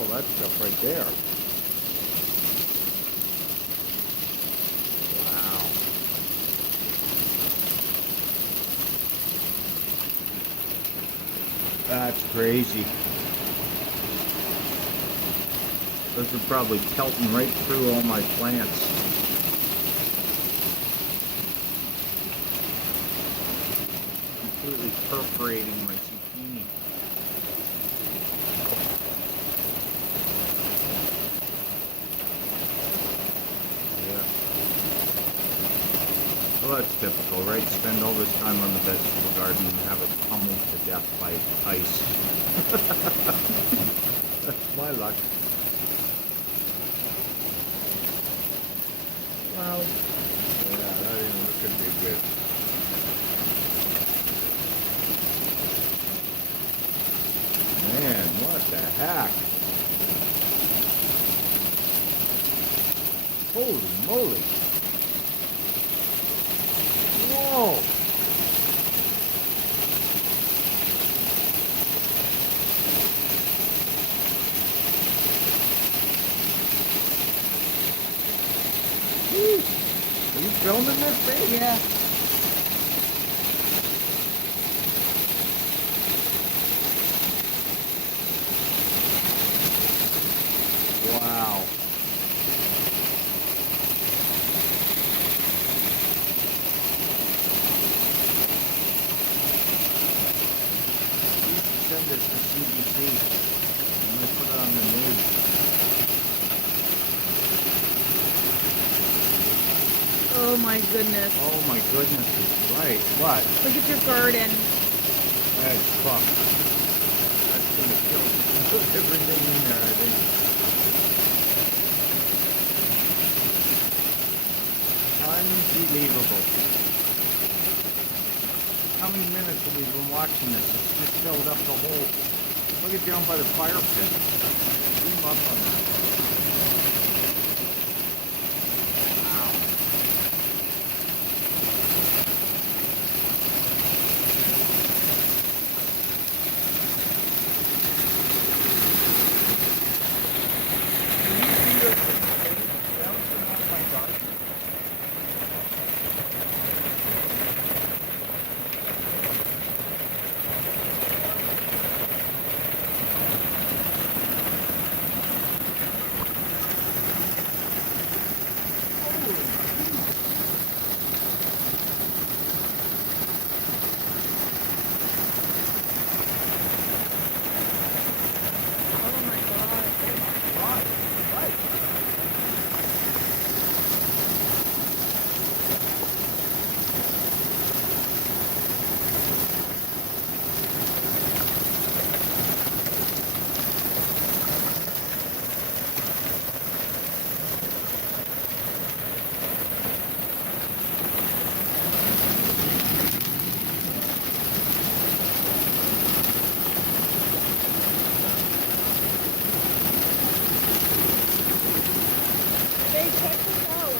all that stuff right there. Wow. That's crazy. Those are probably pelting right through all my plants. Completely perforating my zucchini. Yeah. Well, that's typical, right? Spend all this time on the vegetable garden and have it pummeled to death by ice. That's my luck. Wow. Yeah, that ain't looking too good. Man, what the heck? Holy moly. Whoa. Woo. Are you filming this thing? Yeah. Wow. You should send this to CBC. I'm going to put it on the news. Oh my goodness. Oh my goodness, it's right. What? Look at your garden. That's fucked. That's going to kill everything in there, I think. Unbelievable. How many minutes have we been watching this? It's just filled up the whole... Look at down by the fire pit. Zoom up on that. Wow. Can you see the bouncing off my garden? Oh my God. Right. Hey, check this out.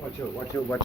Watch out, watch out, watch out.